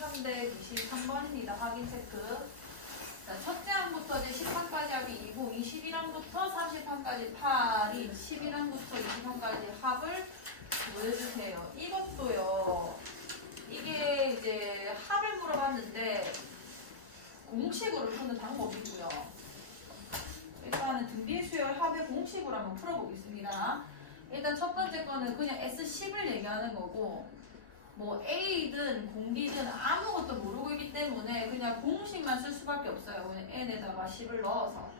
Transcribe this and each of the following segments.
323번입니다. 확인 체크. 자, 첫째 항부터 이제 10항까지 합이 2고 21항부터 30항까지 8인 11항부터 20항까지 합을 구해주세요. 이것도요. 이게 이제 합을 물어봤는데 공식으로 푸는 방법이고요. 일단은 등비 수열 합의 공식으로 한번 풀어보겠습니다. 일단 첫 번째 거는 그냥 S10을 얘기하는 거고 뭐 A든 공기든 아무것도 모르고 있기 때문에 그냥 공식만 쓸 수밖에 없어요. 그냥 N에다가 10을 넣어서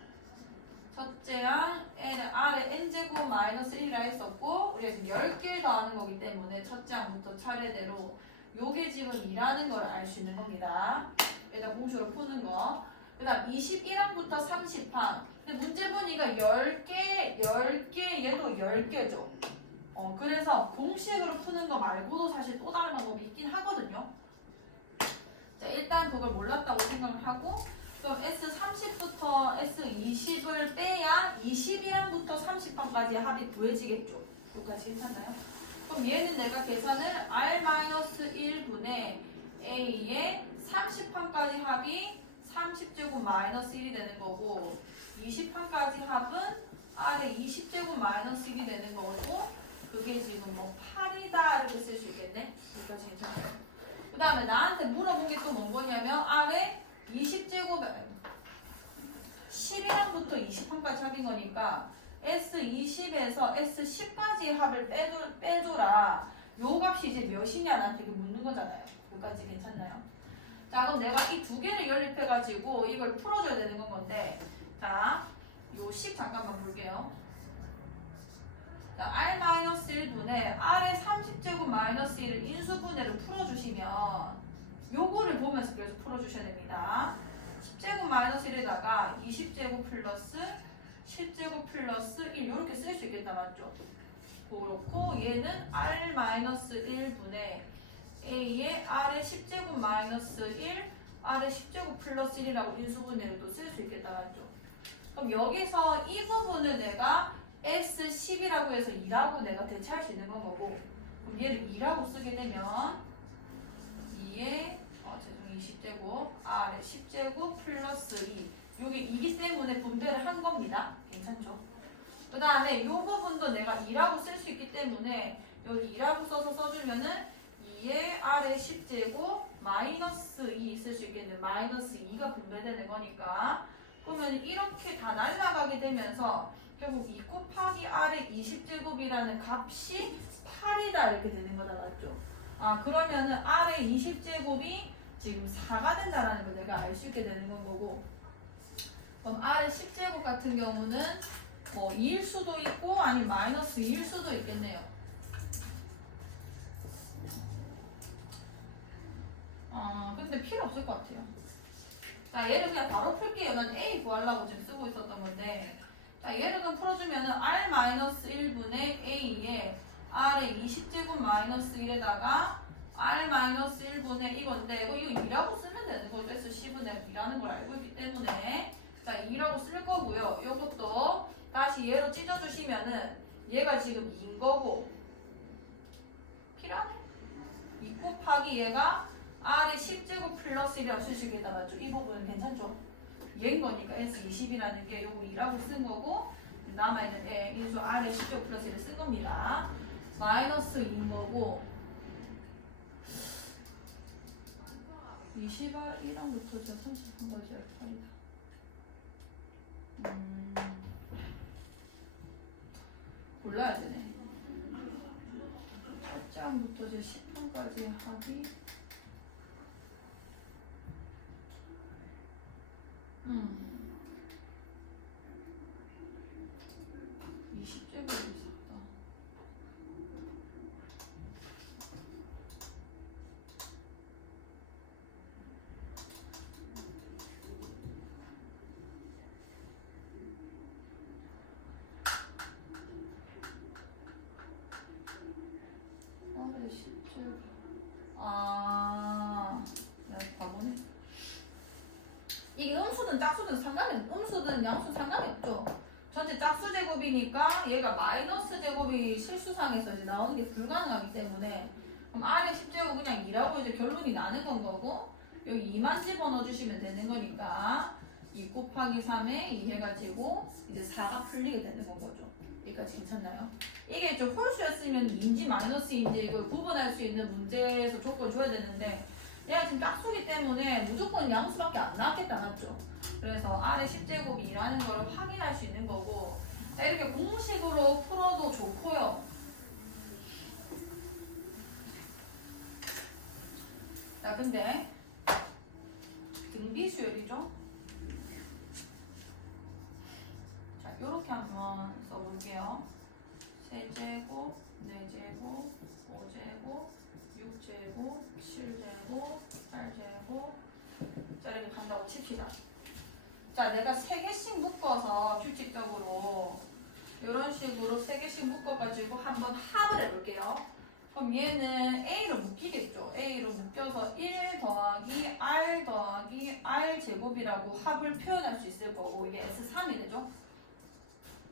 첫째 항 N은 R에 N제곱 마이너스 1이라 했었고 우리가 지금 10개를 더하는 거기 때문에 첫째 항부터 차례대로 요게 지금 2라는 걸 알 수 있는 겁니다. 일단 공식으로 푸는 거. 그 다음 21항부터 30항. 근데 문제 보니까 10개, 얘도 10개죠. 그래서 공식으로 푸는 거 말고도 사실 또 다른 방법이 있긴 하거든요. 자, 일단 그걸 몰랐다고 생각을 하고, 그럼 S30부터 S20을 빼야 21항부터 30항까지 합이 구해지겠죠. 여기까지 괜찮나요? 그럼 얘는 내가 계산을 R-1분의 A의 30항까지 합이 30제곱 마이너스 1이 되는 거고 20항까지 합은 R의 20제곱 마이너스 1이 되는 거고 그게 지금 뭐 8이다 이렇게 쓸 수 있겠네. 여기까지 괜찮아요. 그 다음에 나한테 물어본 게 또 뭔 거냐면 R의 20제곱 11항부터 20항까지 합인 거니까 S20에서 S10까지 합을 빼줘라. 요 값이 이제 몇이냐 나한테 묻는 거잖아요. 여기까지 괜찮나요? 자, 그럼 내가 이 두 개를 연립해가지고 이걸 풀어줘야 되는 건데, 자, 요 10 잠깐만 볼게요. 자, R-1분의 R의 30제곱 마이너스 1을 인수분해를 풀어주시면 요거를 보면서 계속 풀어주셔야 됩니다. 10제곱 마이너스 1에다가 20제곱 플러스 10제곱 플러스 1 이렇게 쓸 수 있겠다 맞죠? 그렇고 얘는 R-1분의 A의 R의 10제곱 마이너스 1 R의 10제곱 플러스 1이라고 인수분해를 또 쓸 수 있겠다 맞죠? 그럼 여기서 이 부분을 내가 S10이라고 해서 2라고 내가 대체할 수 있는 건 거고 그럼 얘를 2라고 쓰게 되면 2의 20제곱 R의 10제곱 플러스 2 여기 2기 때문에 분배를 한 겁니다. 괜찮죠? 그 다음에 이 부분도 내가 2라고 쓸 수 있기 때문에 여기 2라고 써주면은 2의 R의 10제곱 마이너스 2 쓸 수 있겠네. 마이너스 2가 분배되는 거니까 그러면 이렇게 다 날아가게 되면서 결국 2 곱하기 R의 20제곱이라는 값이 8이다 이렇게 되는 거다 맞죠? 아 그러면은 R의 20제곱이 지금 4가 된다라는 걸 내가 알 수 있게 되는 건 거고 그럼 R의 10제곱 같은 경우는 뭐 2일 수도 있고 아니면 마이너스 2일 수도 있겠네요. 근데 필요 없을 것 같아요. 자, 얘를 그냥 바로 풀게요. 난 A 구하려고 지금 쓰고 있었던 건데 자, 얘를 그럼 풀어주면은 R-1분의 A에 R의 20제곱 마이너스 1에다가 R-1분의 이건데 이거 2라고 쓰면 되는 거죠. 그래서 10분의 2라는 걸 알고 있기 때문에 자 2라고 쓸 거고요. 이것도 다시 얘로 찢어주시면은 얘가 지금 2인 거고 필요하네? 2 곱하기 얘가 R의 10제곱 플러스 1이라고 쓸 수 있겠다 맞죠? 이 부분은 괜찮죠? 얘인 거니까 S20이라는 게 요거 2라고 쓴 거고 남아있는 애 인수 R의 10제곱 플러스 1을 쓴 겁니다. 마이너스 2인 거고 21항부터 제가 30항까지 할 8이다. 골라야 되네. 첫째 항부터 제 10항까지 합이 20제곱이 있었다. R의 10제곱 내가 바보네. 이게 음수든 짝수든 음수든 양수든 상관이 없죠. 전체 짝수 제곱이니까 얘가 마이너스 제곱이 실수상에서 이제 나오는 게 불가능하기 때문에 그럼 R의 10제곱 그냥 2라고 이제 결론이 나는 건 거고, 여기 2만 집어넣어주시면 되는 거니까 2 곱하기 3에 2 해가지고 이제 4가 풀리게 되는 건 거죠. 여기까지 괜찮나요? 이게 좀 홀수였으면 인지 마이너스인지 이걸 구분할 수 있는 문제에서 조건 줘야 되는데, 얘가 지금 짝수기 때문에 무조건 양수밖에 안 나왔겠다, 맞죠? 그래서 R의 10제곱이 2라는 걸 확인할 수 있는 거고, 자, 이렇게 공식으로 풀어도 좋고요. 자, 근데 등비수열이죠? 자, 요렇게 한번 써볼게요. 세제곱, 네제곱, 5제곱, 6제곱, 7제곱, 8제곱. 자, 이렇게 간다고 칩시다. 자, 내가 3개씩 묶어서 규칙적으로 이런 식으로 3개씩 묶어가지고 한번 합을 해볼게요. 그럼 얘는 A로 묶이겠죠. A로 묶여서 1 더하기 R 더하기 R 제곱이라고 합을 표현할 수 있을 거고, 이게 S3이 되죠.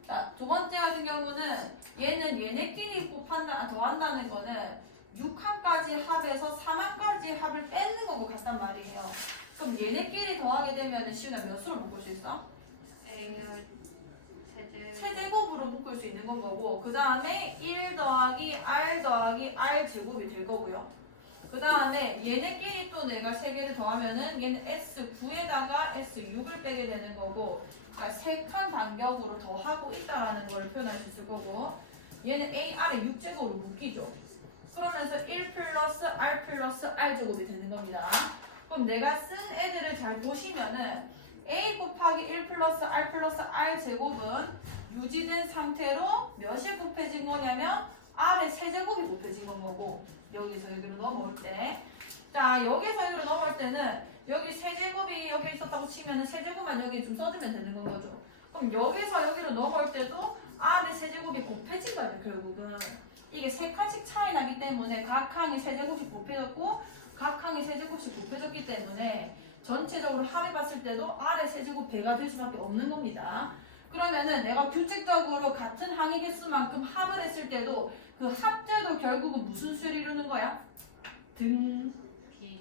자, 두 번째 같은 경우는 얘는 얘네끼리 더한다는 거는 6항까지 합에서 3항까지 합을 뺏는 거고 같단 말이에요. 그럼 얘네끼리 더하게 되면 시윤아 몇 수로 묶을 수 있어? 세제곱으로 묶을 수 있는 건 거고, 그 다음에 1 더하기 R 더하기 R 제곱이 될 거고요. 그 다음에 얘네끼리 또 내가 3개를 더하면은 얘는 S9에다가 S6을 빼게 되는 거고, 그러니까 3칸 간격으로 더하고 있다라는 걸 표현할 수 있을 거고, 얘는 A, R에 6제곱으로 묶이죠. 그러면서 1 플러스 R 플러스 R 제곱이 되는 겁니다. 그럼 내가 쓴 애들을 잘 보시면은 A 곱하기 1 플러스 R 플러스 R 제곱은 유지된 상태로 몇이 곱해진 거냐면 R의 세제곱이 곱해진 건 거고, 여기서 여기로 넘어올 때, 자, 여기서 여기로 넘어올 때는 여기 세제곱이 여기 있었다고 치면은 세제곱만 여기 좀 써주면 되는 건 거죠. 그럼 여기서 여기로 넘어올 때도 R의 세제곱이 곱해진 거예요, 결국은. 이게 3칸씩 차이 나기 때문에 각 항이 세제곱이 곱해졌고 각 항이 세제곱씩 곱해졌기 때문에 전체적으로 합해봤을 때도 R의 세제곱 배가 될 수밖에 없는 겁니다. 그러면은 내가 규칙적으로 같은 항의 개수만큼 합을 했을 때도 그 합제도 결국은 무슨 수열을 이루는 거야?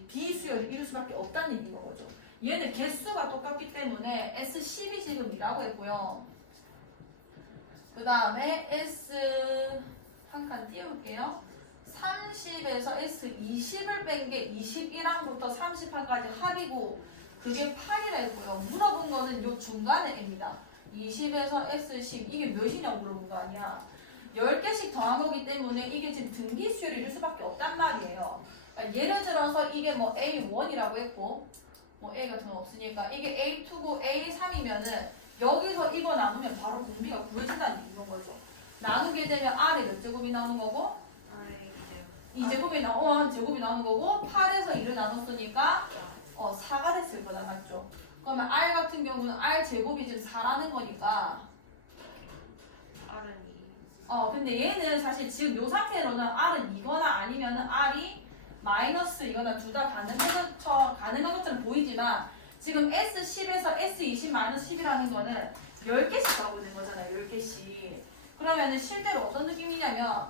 비수열을 이룰 수밖에 없다는 얘기인 거죠. 얘는 개수가 똑같기 때문에 S10이 지금 이라고 했고요. 그 다음에 S 한 칸 띄울게요. 30에서 S20을 뺀 게 21항부터 30항까지 합이고 그게 8이라 했고요. 물어본 거는 요 중간에 N입니다. 20에서 S10 이게 몇이냐고 물어본 거 아니야. 10개씩 더한 거기 때문에 이게 지금 등기수열이 일 수밖에 없단 말이에요. 그러니까 예를 들어서 이게 뭐 A1이라고 했고 뭐 A 같은 건 없으니까 이게 A2고 A3이면은 여기서 이거 나누면 바로 공비가 구해진다는 얘기인 거죠. 나누게 되면 R에 몇 제곱이 나오는 거고? 2제곱이 제곱이 나오는 거고 8에서 2를 나눴으니까 4가 됐을 거다, 맞죠? 그러면 R 같은 경우는 R 제곱이 지금 4라는 거니까 R은 2. 근데 얘는 사실 지금 요 상태로는 R은 이거나 아니면은 R이 마이너스 이거나 둘 다 가능한 것처럼 보이지만 지금 S10에서 S20 마이너스 10이라는 거는 10개씩 가고 있는 거잖아요. 10개씩. 그러면은 실제로 어떤 느낌이냐면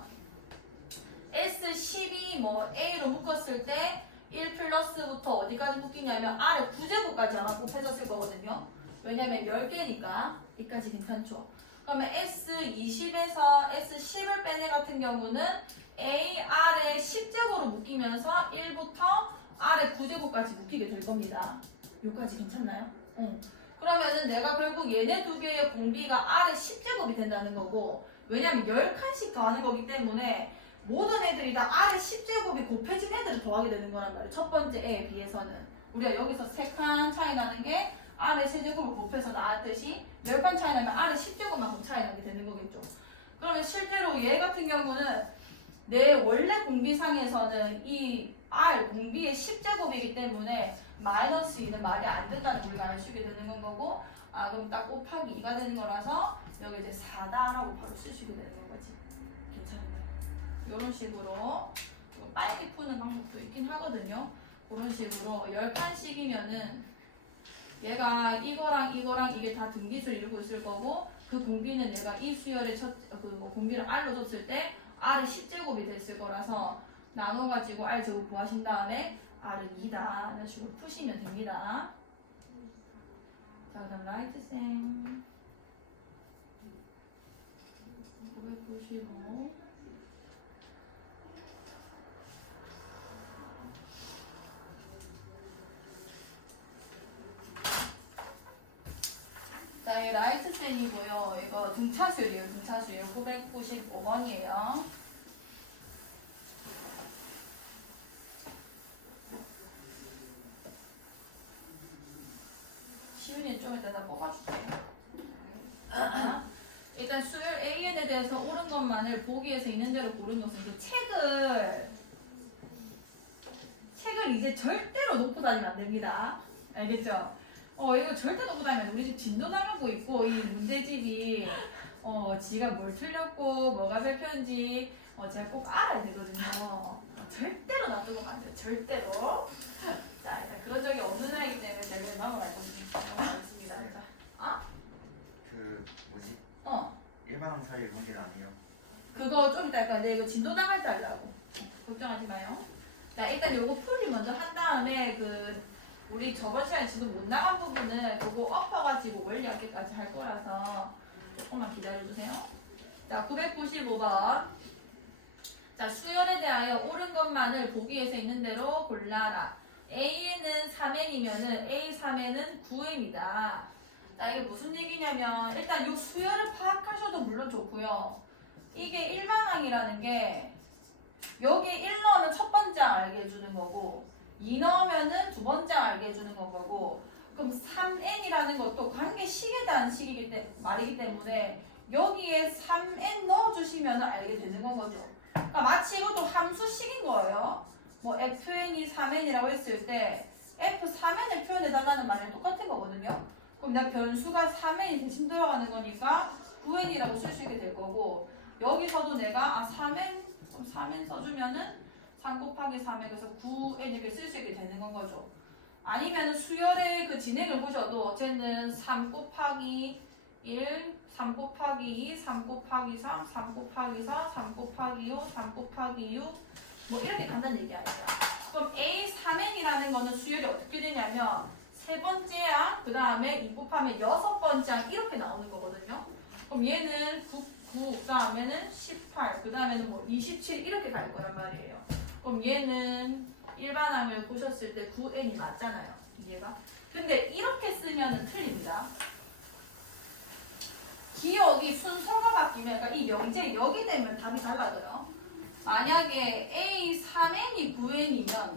S12 뭐 A로 묶었을 때 1 플러스부터 어디까지 묶이냐면 R의 9제곱까지 아마 곱해졌을 거거든요. 왜냐면 10개니까 여기까지 괜찮죠. 그러면 S20에서 S10을 뺀 애 같은 경우는 A, R의 10제곱으로 묶이면서 1부터 R의 9제곱까지 묶이게 될 겁니다. 여기까지 괜찮나요? 그러면은 내가 결국 얘네 두 개의 공비가 R의 10제곱이 된다는 거고, 왜냐면 10칸씩 더하는 거기 때문에 모든 애들이 다 R의 10제곱이 곱해진 애들을 더하게 되는 거란 말이에요. 첫 번째 애에 비해서는. 우리가 여기서 3칸 차이 나는 게 R의 세제곱을 곱해서 나왔듯이 10칸 차이 나면 R의 10제곱만큼 차이 나게 되는 거겠죠. 그러면 실제로 얘 같은 경우는 내 원래 공비상에서는 이 R 공비의 10제곱이기 때문에 마이너스 2는 말이 안 된다는 우리가 알 수 있게 되는 건 거고, 그럼 딱 곱하기 2가 되는 거라서 여기 이제 4다라고 바로 쓰시게 되는 거지. 괜찮은가요? 이런 식으로 빨리 푸는 방법도 있긴 하거든요. 그런 식으로 10칸씩이면은 얘가 이거랑 이거랑 이게 다 등기수를 이루고 있을 거고, 그 공비는 내가 이 수열의 공비를 R로 줬을 때 R이 10제곱이 됐을 거라서 나눠가지고 R 제곱 구하신 다음에 R은 2다. 이런 식으로 푸시면 됩니다. 자, 그 다음 라이트 쌤 995. 자, 이 라이트 쌤이고요. 이거 등차수율이에요. 등차수율 995번이에요. 시윤이 좀 이따 나 뽑아줄게요. 일단 수열 AN에 대해서 옳은 것만을 보기에서 있는 대로 고른 것은 이제 책을 이제 절대로 놓고 다니면 안 됩니다. 알겠죠? 이거 절대 놓고 다니면 우리 집 진도 나가고 있고 이 문제집이 지가 뭘 틀렸고 뭐가 별표인지 제가 꼭 알아야 되거든요. 절대로 놔두고 안 돼요. 절대로. 자, 일단 그런 적이 없는 아이기 때문에 제가 그냥 넘어가겠습니다. 자, 그 뭐지? 어. 일반항 사이 문제는 아니에요. 그거 좀 이따 할 건데 이거 진도 나갈 때 하려고. 걱정하지 마요. 자, 일단 요거 풀이 먼저 한 다음에 우리 저번 시간에 진도 못 나간 부분은 그거 엎어가지고 원리 학기까지 할 거라서 조금만 기다려주세요. 자, 995번. 자, 수열에 대하여 옳은 것만을 보기에서 있는 대로 골라라. A는 3n이면은 A 3n은 9n이다. 자, 이게 무슨 얘기냐면 일단 요 수열을 파악하셔도 물론 좋고요. 이게 일반항이라는 게 여기 1 넣으면 첫 번째 알게 해주는 거고 2 넣으면은 두 번째 알게 해주는 거고 그럼 3n이라는 것도 관계식에 대한 말이기 때문에 여기에 3n 넣어주시면 알게 되는 건 거죠. 그러니까 마치 이것도 함수식인 거예요. 뭐 fn이 3n이라고 했을 때 f3n을 표현해달라는 말이랑 똑같은 거거든요. 그럼 내가 변수가 3n이 대신 들어가는 거니까 9n이라고 쓸 수 있게 될 거고 여기서도 내가 3n 그럼 3n 써주면은 3 곱하기 3에 그래서 9n 이렇게 쓸 수 있게 되는 건 거죠. 아니면 수열의 그 진행을 보셔도 어쨌든 3 곱하기 1, 3 곱하기 2, 3 곱하기 3, 3 곱하기 4, 3 곱하기 5, 3 곱하기 6 뭐 이렇게 간단 얘기 아니야. 그럼 A3n이라는 거는 수열이 어떻게 되냐면 세 번째 항, 그 다음에 2 곱하면 여섯 번째 항 이렇게 나오는 거거든요. 그럼 얘는 9, 그 다음에는 18, 그 다음에는 뭐 27 이렇게 갈 거란 말이에요. 그럼 얘는 일반항을 보셨을 때 9n이 맞잖아요. 얘가. 근데 이렇게 쓰면 틀립니다. 기억이 순서가 바뀌면, 그러니까 이 명제 여기 되면 답이 달라져요. 만약에 A 3n이 9n이면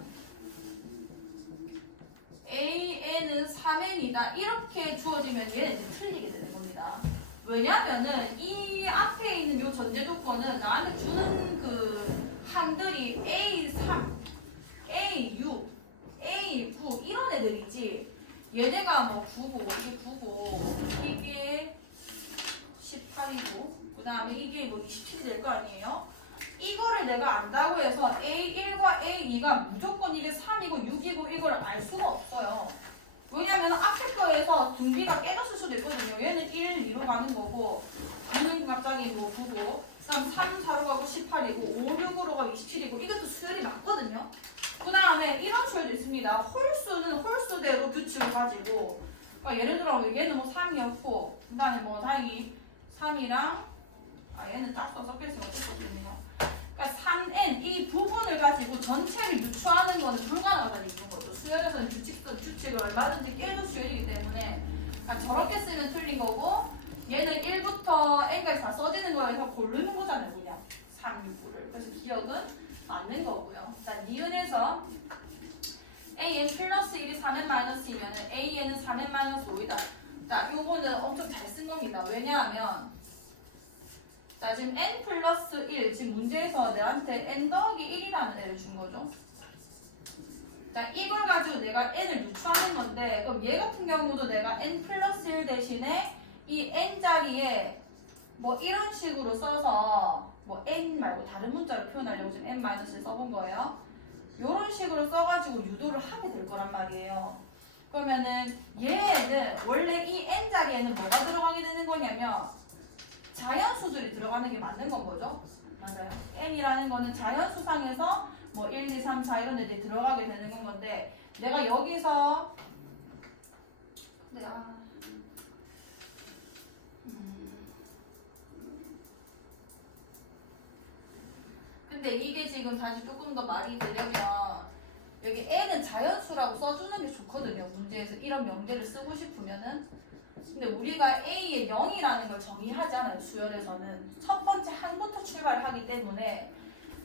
AN은 3n이다 이렇게 주어지면 얘는 이제 틀리게 되는 겁니다. 왜냐면은 이 앞에 있는 요 전제 조건은 나한테 주는 그 항들이 A3, A6, A9 이런 애들이지 얘네가 뭐 9고 이게 9고 이게 18이고 그 다음에 이게 뭐 27이 될 거 아니에요? 이거를 내가 안다고 해서 A1과 A2가 무조건 이게 3이고 6이고 이걸 알 수가 없어요. 왜냐면 앞에 거에서 등비가 깨졌을 수도 있거든요. 얘는 1, 2로 가는 거고 9는 갑자기 뭐 9고 그다음 3, 4로 가고 18이고 5, 6으로 가고 27이고 이것도 수열이 맞거든요. 그 다음에 이런 수열도 있습니다. 홀수는 홀수대로 규칙을 가지고 그러니까 예를 들어 얘는 뭐 3이었고 그 다음에 뭐 다행히 3이랑 얘는 짝수 섞여있으면 어쩔 수 없겠네요. 그러니까 3n 이 부분을 가지고 전체를 유추하는 거는 불가능하다는 있는 거죠. 수열에서는 규칙을 얼마든지 깨도 수열이기 때문에 그러니까 저렇게 쓰면 틀린 거고 얘는 1부터 n까지 다 써지는 거에서 고르는 거잖아요. 그냥 3, 6, 9를. 그래서 기억은 맞는 거고요. 자, 니은에서 an 플러스 1이 3n 마이너스 2면 an은 3n 마이너스 5이다. 자, 요거는 엄청 잘 쓴 겁니다. 왜냐하면 자, 지금 n 플러스 1, 지금 문제에서 내한테 n 더하기 1이라는 애를 준 거죠. 자, 이걸 가지고 내가 n을 유추하는 건데, 그럼 얘 같은 경우도 내가 n 플러스 1 대신에 이 n 자리에 뭐 이런 식으로 써서 뭐 n 말고 다른 문자로 표현하려고 지금 n 마이너스를 써본 거예요. 이런 식으로 써가지고 유도를 하게 될 거란 말이에요. 그러면은 얘는 원래 이 n 자리에는 뭐가 들어가게 되는 거냐면 자연수들이 들어가는 게 맞는 건 거죠. 맞아요. n이라는 거는 자연수상에서 뭐 1, 2, 3, 4 이런 애들이 들어가게 되는 건데 내가 여기서 근데 근데 이게 지금 다시 조금 더 말이 되려면 여기 n은 자연수라고 써주는 게 좋거든요. 문제에서 이런 명제를 쓰고 싶으면은. 근데 우리가 a에 0이라는 걸 정의하잖아요. 수열에서는 첫 번째 항부터 출발하기 때문에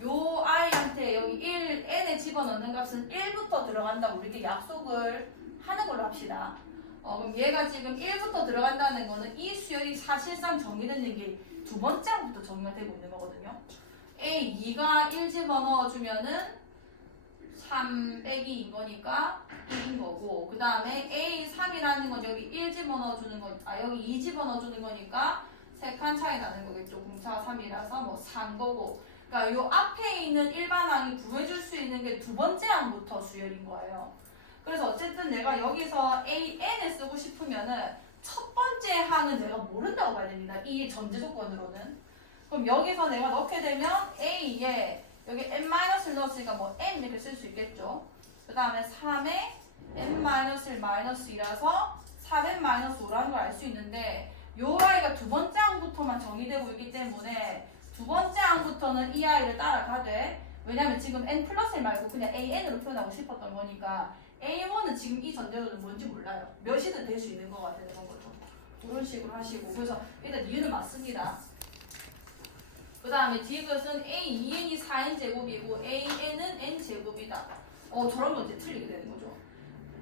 요 i한테 여기 1, n에 집어넣는 값은 1부터 들어간다고 우리가 약속을 하는 걸로 합시다. 그럼 얘가 지금 1부터 들어간다는 거는 이 수열이 사실상 정의되는 게 두 번째 항부터 정의가 되고 있는 거거든요. A2가 1 집어넣어주면은 3 빼기 2인 거니까 1인 거고, 그 다음에 A3이라는 건 여기 1 집어넣어주는 거, 여기 2 집어넣어주는 거니까 3칸 차이 나는 거겠죠. 공차가 3이라서 뭐 4인 거고. 그러니까 요 앞에 있는 일반항이 구해줄 수 있는 게 두 번째 항부터 수열인 거예요. 그래서 어쨌든 내가 여기서 AN을 쓰고 싶으면은 첫 번째 항은 내가 모른다고 봐야 됩니다. 이 전제 조건으로는. 그럼 여기서 내가 넣게 되면 A에 여기 n-를 넣었으니까 뭐 n 이렇게 쓸 수 있겠죠. 그 다음에 3에 n-를 마이너스이라서 3n-5라는 걸 알 수 있는데 요 아이가 두 번째 항부터만 정의되고 있기 때문에 두 번째 항부터는 이 아이를 따라가되, 왜냐면 지금 n 플러스 1 말고 그냥 an으로 표현하고 싶었던 거니까 a1은 지금 이 전제로는 뭔지 몰라요. 몇이든 될 수 있는 거가 되는 거죠. 그런 식으로 하시고, 그래서 일단 이유는 맞습니다. 그 다음에 디귿은 a2n이 4n 제곱이고 an은 n 제곱이다. 저런 건 이제 틀리게 되는 거죠.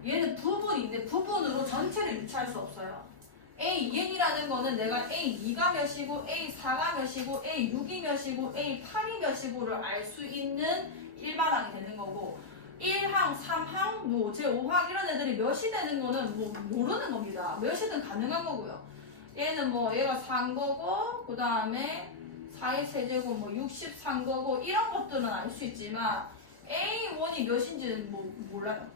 얘는 부분인데 부분으로 전체를 유추할 수 없어요. a2n이라는 거는 내가 a2가 몇이고 a4가 몇이고 a6이 몇이고 a8이 몇이고를 알 수 있는 일반항이 되는 거고, 1항, 3항, 뭐 제5항 이런 애들이 몇이 되는 거는 뭐 모르는 겁니다. 몇이든 가능한 거고요. 얘는 뭐 얘가 4인 거고, 그 다음에 4의 세제곱 뭐 63 거고, 이런 것들은 알 수 있지만 A1이 몇인지는 뭐 몰라요.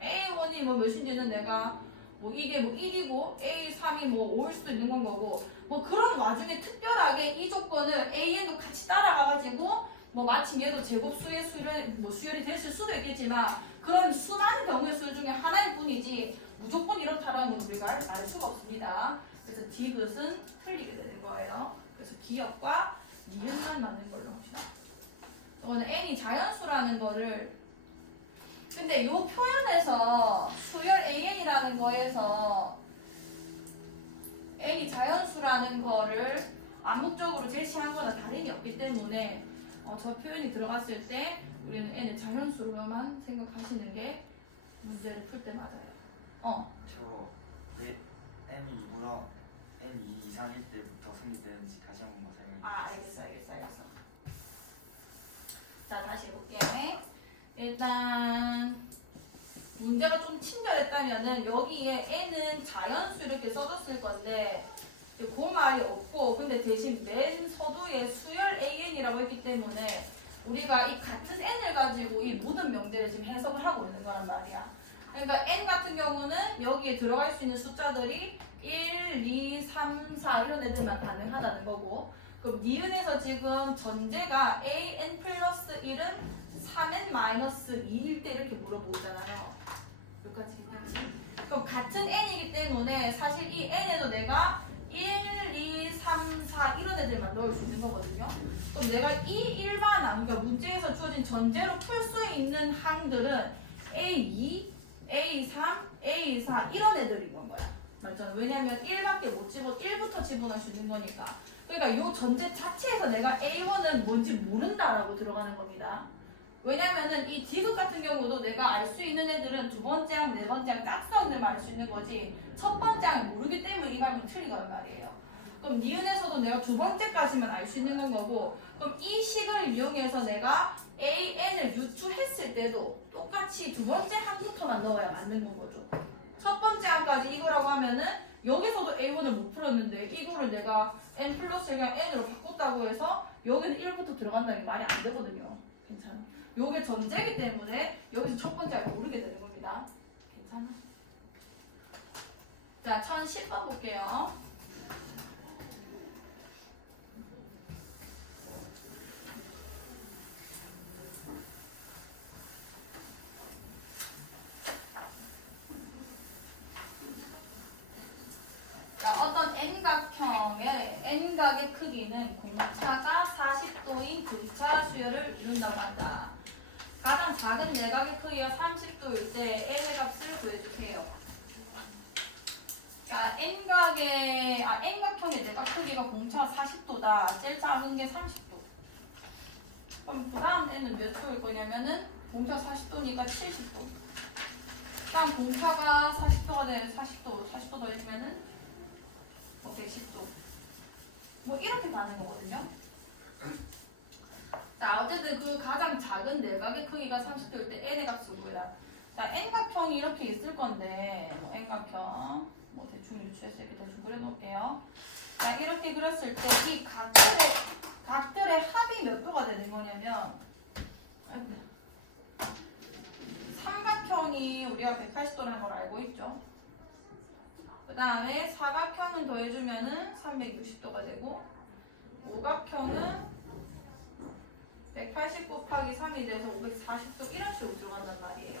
A1이 뭐 몇인지는 내가 뭐 이게 뭐 1이고 A3이 뭐 5일 수도 있는 건 거고, 뭐 그런 와중에 특별하게 이 조건을 AN도 같이 따라가가지고 뭐 마침 얘도 제곱수의 수열이 됐을 수도 있겠지만 그런 수많은 경우의 수열 중에 하나일 뿐이지 무조건 이렇다라는 건 우리가 알 수가 없습니다. 그래서 디귿은 틀리게 되는 거예요. 그래서 기역과 니은만 맞는 걸로 합시다. 이거는 n이 자연수라는 거를, 근데 이 표현에서 수열 an이라는 거에서 n이 자연수라는 거를 암묵적으로 제시한 거나 다름이 없기 때문에 저 표현이 들어갔을 때 우리는 n을 자연수로만 생각하시는 게 문제를 풀 때 맞아요. 저왜 n이 2보다 n2 이상일 때부터 성립되는지 다시 한 번만 설명해 주세요. 알겠어. 자, 다시 해볼게. 일단 문제가 좀 친절했다면은 여기에 n은 자연수 이렇게 써줬을 건데 그 말이 없고, 근데 대신 맨 서두에 수열 an이라고 했기 때문에 우리가 이 같은 n을 가지고 이 모든 명제를 지금 해석을 하고 있는 거란 말이야. 그러니까 n 같은 경우는 여기에 들어갈 수 있는 숫자들이 1, 2, 3, 4 이런 애들만 가능하다는 거고, 그럼 니은에서 지금 전제가 an 플러스 1은 3n-2일 때 이렇게 물어보잖아요. 여기까지 괜찮지? 그럼 같은 n이기 때문에 사실 이 n에도 내가 1, 2, 3, 4 이런 애들만 넣을 수 있는 거거든요. 그럼 내가 이 일반항, 그러니까 문제에서 주어진 전제로 풀 수 있는 항들은 A2, A3, A4 이런 애들인 건 거야. 맞잖아. 왜냐면 1밖에 못 집어 1부터 집어넣을 수 있는 거니까. 그러니까 이 전제 자체에서 내가 A1은 뭔지 모른다라고 들어가는 겁니다. 왜냐면은 이 디귿 같은 경우도 내가 알 수 있는 애들은 두 번째 항, 네 번째 항 짝수항들만 알 수 있는 거지 첫 번째 항을 모르기 때문에 이 말이 틀리단 말이에요. 그럼 니은에서도 내가 두 번째까지만 알 수 있는 건 거고, 그럼 이 식을 이용해서 내가 AN을 유추했을 때도 똑같이 두 번째 항부터만 넣어야 맞는 건 거죠. 첫 번째 항까지 이거라고 하면은 여기서도 A1을 못 풀었는데 이거를 내가 N 플러스 그냥 N으로 바꿨다고 해서 여기는 1부터 들어간다는 게 말이 안 되거든요. 괜찮아. 요게 전제이기 때문에 여기서 첫 번째 알 모르게 되는 겁니다. 괜찮아? 자, 1010번 볼게요. 삼각형의 n각의 크기는 공차가 40도인 등차 수열을 이룬다고 한다. 가장 작은 내각의 크기가 30도일 때 n의 값을 구해주세요. 자, n각형의 내각 크기가 공차가 40도다. 제일 작은 게 30도. 그럼 그 다음 n은 몇 도일 거냐면은 공차가 40도니까 70도. 다음 공차가 40도가 되면 40도 더해주면은 110도. 뭐 이렇게 가는 거거든요. 자, 어쨌든 그 가장 작은 내각의 크기가 30도일 때 n의 값을 구해라. 자, n각형이 이렇게 있을 건데, 뭐 n각형, 뭐 대충 유추해서 이렇게 대충 그려놓을게요. 자, 이렇게 그렸을 때 이 각들의 합이 몇 도가 되는 거냐면, 삼각형이 우리가 180도라는 걸 알고 있죠. 그 다음에 사각형은 더해주면은 360도가 되고, 오각형은 180 곱하기 3이 돼서 540도 이런 식으로 들어간단 말이에요.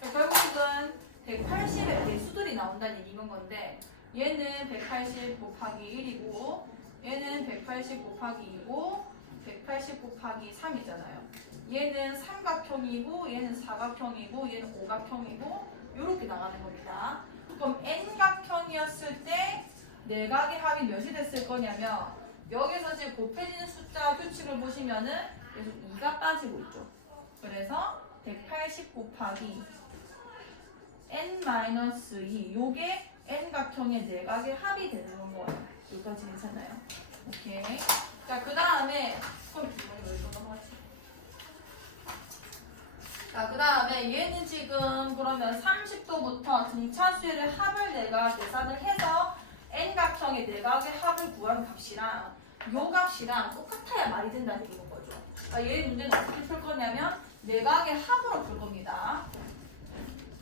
결국은 180의 배수들이 나온다는 얘기인 건데 얘는 180 곱하기 1이고 얘는 180 곱하기 2고 180 곱하기 3이잖아요. 얘는 삼각형이고 얘는 사각형이고 얘는 오각형이고 이렇게 나가는 겁니다. 그럼 n각형이었을 때 내각의 합이 몇이 됐을 거냐면 여기서 이제 곱해지는 숫자 규칙을 보시면은 계속 2가 빠지고 있죠. 그래서 180 곱하기 n-2 요게 n각형의 내각의 합이 되는 거예요. 여기까지 괜찮나요? 오케이. 자, 그 다음에 자, 그 다음에 얘는 지금 그러면 30도부터 등차수열의 합을 내가 계산을 해서 n각형의 내각의 합을 구하는 값이랑 요 값이랑 똑같아야 말이 된다는 얘기인 거죠. 그러니까 얘 문제는 어떻게 풀 거냐면 내각의 합으로 풀 겁니다.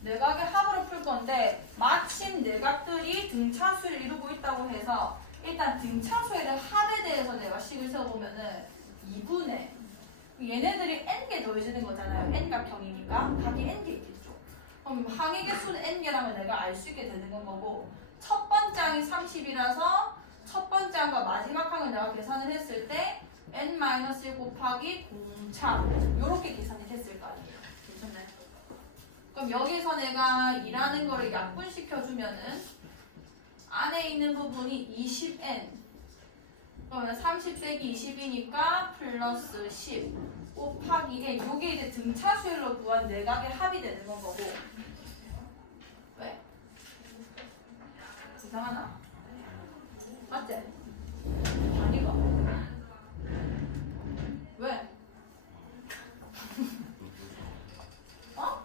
내각의 합으로 풀 건데 마침 내각들이 등차수를 이루고 있다고 해서 일단 등차수의 합에 대해서 내가 식을 세워보면은 2분의 얘네들이 n개 더해지는 거잖아요. n각형이니까 각이 n개 있겠죠. 그럼 항의 개수는 n개라면 내가 알 수 있게 되는 건 거고 첫 번째 항이 30이라서 첫 번째 항과 마지막 항을 내가 계산을 했을 때 n-1 곱하기 공차 요렇게 계산이 됐을 거 아니에요. 괜찮나요? 그럼 여기서 내가 일하는 거를 약분시켜주면은 안에 있는 부분이 20n 그러면 30 빼기 20이니까 플러스 10 곱하기 n 요게 이제 등차수열로 구한 내각의 합이 되는 건 거고 왜? 이상하나? 맞지? 아니가 왜? 어?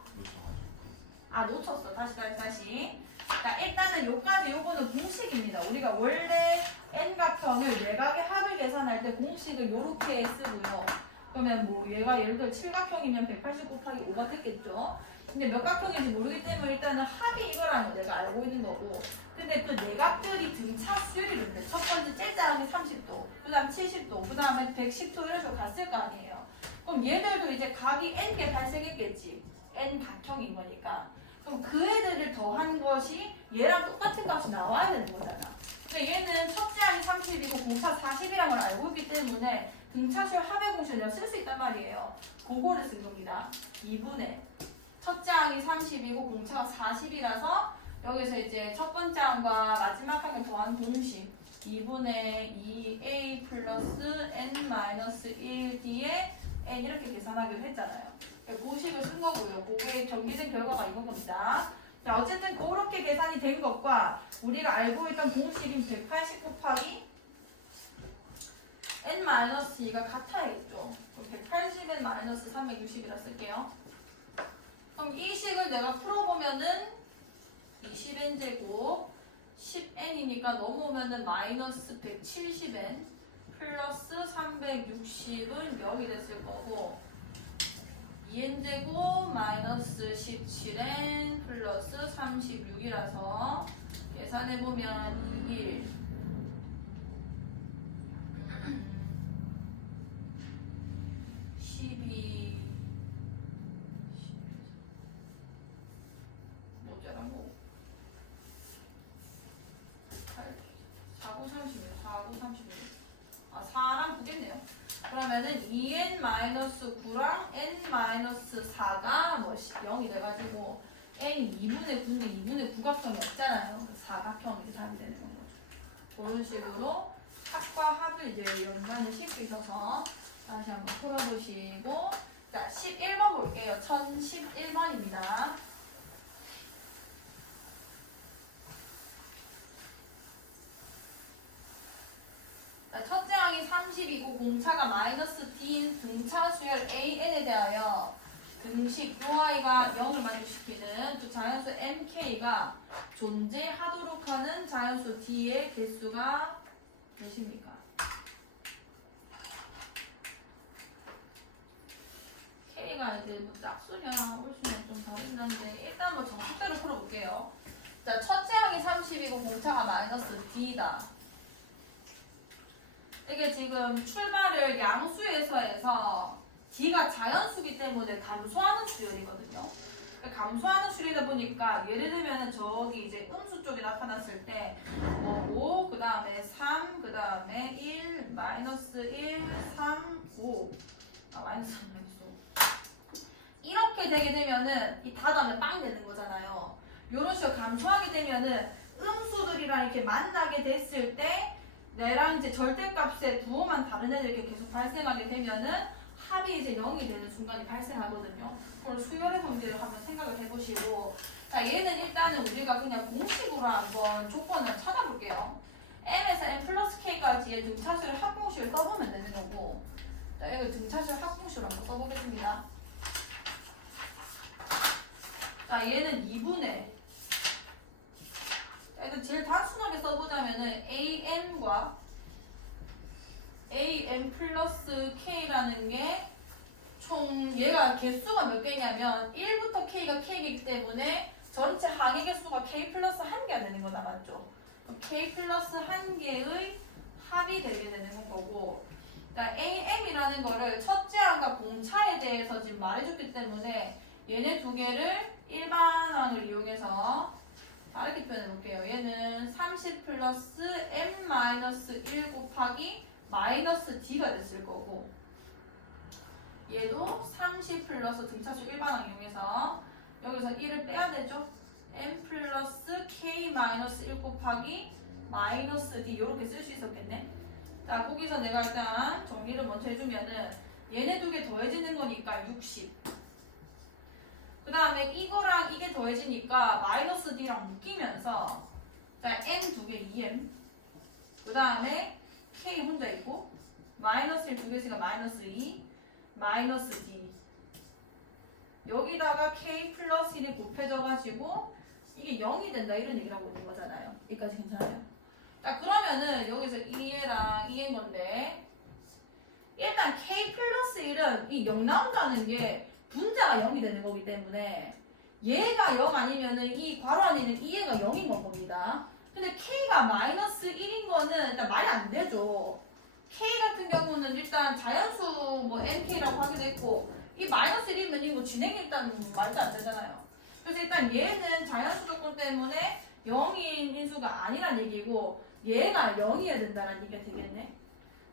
아 놓쳤어. 다시. 자 일단은 요까지 요거는 공식입니다. 우리가 원래 n각형을 내각의 합을 계산할 때 공식을 요렇게 쓰고요. 그러면 뭐 얘가 예를 들어 칠각형이면 180 곱하기 5가 됐겠죠. 근데 몇 각형인지 모르기 때문에 일단은 합이 이거라는 거 내가 알고 있는 거고 근데 그 내각들이 등차 수열이는데 첫 번째 제일 작은 게 30도 그 다음 70도 그 다음에 110도 이런 식으로 갔을 거 아니에요. 그럼 얘들도 이제 각이 n개 발생했겠지. n각형인 거니까 그럼 그 애들을 더한 것이 얘랑 똑같은 값이 나와야 되는 거잖아. 근데 얘는 첫째 항이 30이고 공차 40이라는 걸 알고 있기 때문에 등차수열 합의 공식을 내가 쓸 수 있단 말이에요. 그거를 쓴 겁니다. 2분의 첫째 항이 30이고 공차가 40이라서 여기서 이제 첫 번째 항과 마지막 항을 더한 공식 2분의 2a 플러스 n-1d에 n 이렇게 계산하기로 했잖아요. 공식을 쓴 거고요. 그게 정리된 결과가 이건 겁니다. 자, 어쨌든 그렇게 계산이 된 것과 우리가 알고 있던 공식인 180 곱하기 n-2가 같아야겠죠. 180은 마이너스 360이라 쓸게요. 그럼 이 식을 내가 풀어보면은 20n제곱 10n이니까 넘어오면은 마이너스 170n 플러스 360은 0이 됐을 거고 2n제곱 마이너스 17n 플러스 36이라서 계산해보면 21 12 모자란 거 8 4, 9, 36 4, 그러면은 2n-9랑 n-4가 뭐 0이 돼가지고 n 2분의 9인데 2분의 9각형이 없잖아요. 사각형이 답이 되는 거죠. 그런 식으로 합과 합을 이제 연관을 시키셔서 다시 한번 풀어보시고, 자 11번 볼게요. 1011번입니다. 첫째 항이 30이고 공차가 마이너스 d인 등차 수열 an에 대하여 등식 ui가 0을 만족시키는 두 자연수 mk가 존재하도록 하는 자연수 d의 개수가 몇입니까? k가 이제 뭐 짝수냐 홀수냐 좀 다르긴 한데 일단 뭐 정식대로 풀어볼게요. 자, 첫째 항이 30이고 공차가 마이너스 d다. 이게 지금 출발을 양수에서 해서 d가 자연수기 때문에 감소하는 수열이거든요. 감소하는 수열이다 보니까 예를 들면 저기 이제 음수 쪽에 나타났을 때 5, 그 다음에 3, 그 다음에 1, 마이너스 1, 3, 5 마이너스 3, 마이너스 5 이렇게 되게 되면은 이 다 다음에 빵 되는 거잖아요. 요런 식으로 감소하게 되면은 음수들이랑 이렇게 만나게 됐을 때 내랑 이제 절대값의 부호만 다른 애들 이렇게 계속 발생하게 되면은 합이 이제 0이 되는 순간이 발생하거든요. 그걸 수열의 성질을 한번 생각을 해보시고, 자 얘는 일단은 우리가 그냥 공식으로 한번 조건을 찾아볼게요. m에서 m 플러스 k까지의 등차수를 합공식을 써보면 되는 거고, 자 이거 등차수를 합공식으로 한번 써보겠습니다. 자 얘는 2분의, 일단 제일 단순하게 써보자면은 am과 am 플러스 k라는 게 총 얘가 개수가 몇 개냐면 1부터 k가 k이기 때문에 전체 항의 개수가 k 플러스 1개가 되는 거다. 맞죠? k 플러스 1개의 합이 되게 되는 거고, 그러니까 am이라는 거를 첫째 항과 공차에 대해서 지금 말해줬기 때문에 얘네 두 개를 일반항을 이용해서 다르게 표현해 볼게요. 얘는 30 플러스 m 마이너스 1 곱하기 마이너스 d가 됐을 거고, 얘도 30 플러스 등차수 일반항 이용해서 여기서 1을 빼야 되죠. m 플러스 k 마이너스 1 곱하기 마이너스 d 이렇게 쓸 수 있었겠네. 자 거기서 내가 일단 정리를 먼저 해주면은 얘네 두 개 더해지는 거니까 60. 그 다음에 이거랑 이게 더해지니까 마이너스 d랑 묶이면서, 자 m 두 개 2m, 그 다음에 k 혼자 있고 마이너스 1 두 개 있으니까 마이너스 2, 마이너스 d, 여기다가 k 플러스 1이 곱해져가지고 이게 0이 된다 이런 얘기를 하고 있는 거잖아요. 여기까지 괜찮아요? 자 그러면은 여기서 2얘랑 2얘인 건데, 일단 k 플러스 1은 이 0 나온다는 게 분자가 0이 되는 거기 때문에 얘가 0 아니면은 이 괄호 안에 있는 2얘가 0인 건 겁니다. 근데 k가 마이너스 1인 거는 일단 말이 안 되죠. k 같은 경우는 일단 자연수 뭐 nk라고 하기도 했고, 이 마이너스 1이면 이거 진행이 일단 말도 안 되잖아요. 그래서 일단 얘는 자연수 조건 때문에 0인 인수가 아니란 얘기고, 얘가 0이어야 된다는 얘기가 되겠네.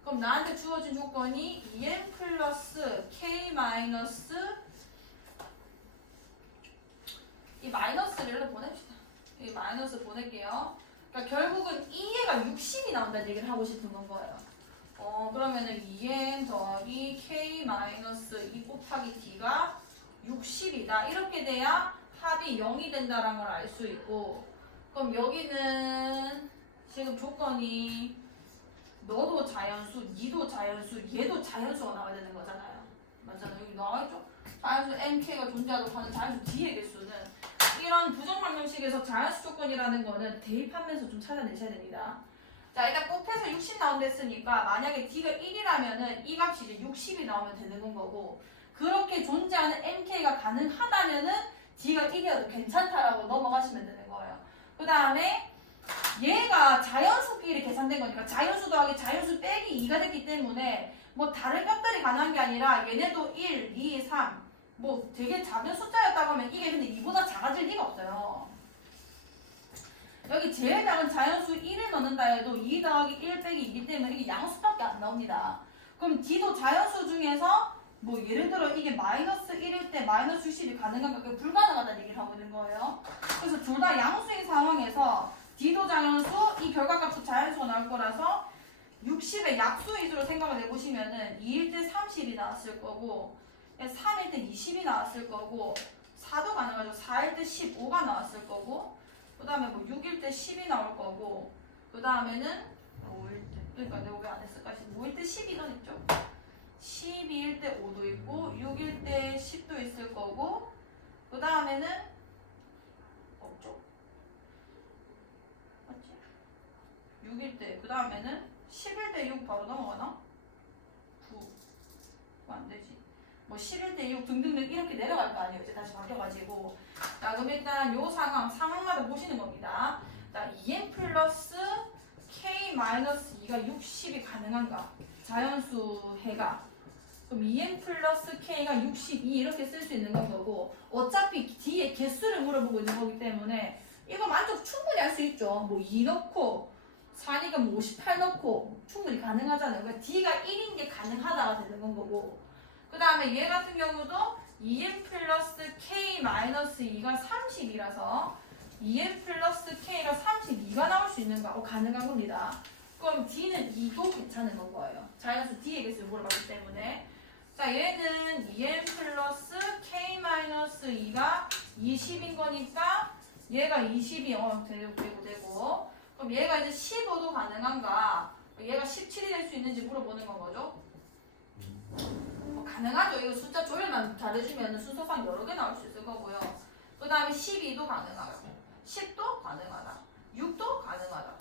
그럼 나한테 주어진 조건이 2n 플러스 k 마이너스, 이 마이너스를 일로 보냅시다. 이 마이너스 보낼게요. 그러니까 결국은 2얘가 60이 나온다는 얘기를 하고 싶은 건 거예요. 그러면은 2n 더하기 k 마이너스 2 곱하기 d가 60이다. 이렇게 돼야 합이 0이 된다는 걸 알 수 있고, 그럼 여기는 지금 조건이 너도 자연수, 니도 자연수, 얘도 자연수가 나와야 되는 거잖아요. 맞잖아요. 여기 나와있죠? 자연수 mk가 존재하도록 하는 자연수 d의 개수는, 이런 부정방정식에서 자연수 조건이라는 거는 대입하면서 좀 찾아내셔야 됩니다. 자 일단 곱해서 60 나온다 했으니까 만약에 d가 1이라면은 이 값이 이제 60이 나오면 되는 건 거고, 그렇게 존재하는 mk가 가능하다면은 d가 1이어도 괜찮다라고 넘어가시면 되는 거예요. 그 다음에 얘가 자연수끼리 계산된 거니까 자연수 더하기 자연수 빼기 2가 됐기 때문에 뭐 다른 값들이 가능한 게 아니라 얘네도 1, 2, 3 뭐 되게 작은 숫자였다고 하면 이게 근데 2보다 작아질 리가 없어요. 여기 제일 작은 자연수 1을 넣는다 해도 2 더하기 1 빼기 2기 때문에 이게 양수밖에 안 나옵니다. 그럼 D도 자연수 중에서 뭐 예를 들어 이게 마이너스 1일 때 마이너스 60이 가능한가? 그게 불가능하다는 얘기를 하고 있는 거예요. 그래서 둘 다 양수인 상황에서 D도 자연수, 이 결과값도 자연수가 나올 거라서 60의 약수 위주로 생각을 해보시면은 2일 때 30이 나왔을 거고 3일 때 20이 나왔을 거고 4도 가능하죠. 4일 때 15가 나왔을 거고 그 다음에 뭐 6일 때 10이 나올 거고 그 다음에는 5일 때 그러니까 내가 왜 안 했을까? 5일 때 12도 있죠. 12일 때 5도 있고 6일 때 10도 있을 거고 그 다음에는 없죠? 맞지? 6일 때 그 다음에는 10일 때 6 바로 넘어가나? 9 안 되지. 뭐 11대 6 등등등 이렇게 내려갈 거 아니에요. 이제 다시 바뀌어가지고. 자, 그럼 일단 요 상황마다 보시는 겁니다. 자, 2n 플러스 k 마이너스 2가 60이 가능한가? 자연수 해가. 그럼 2n 플러스 k가 62 이렇게 쓸 수 있는 건 거고 어차피 뒤에 개수를 물어보고 있는 거기 때문에 이거 만족 충분히 할 수 있죠. 뭐 2 넣고 4니까 뭐 58 넣고 충분히 가능하잖아요. 그러니까 D가 1인 게 가능하다가 되는 건 거고 그 다음에 얘 같은 경우도 2n 플러스 k 마이너스 2가 30이라서 2n 플러스 k가 32가 나올 수 있는가? 가능한 겁니다. 그럼 D는 2도 괜찮은 건 거예요. 자연수 D의 개수를 물어봤기 때문에 자 얘는 2n 플러스 k 마이너스 2가 20인 거니까 얘가 20이 되고 그럼 얘가 이제 15도 가능한가? 얘가 17이 될 수 있는지 물어보는 건 거죠. 가능하죠. 이거 숫자 조율만 잘해주면 순서상 여러 개 나올 수 있을 거고요. 그 다음에 12도 가능하고 10도 가능하다. 6도 가능하다.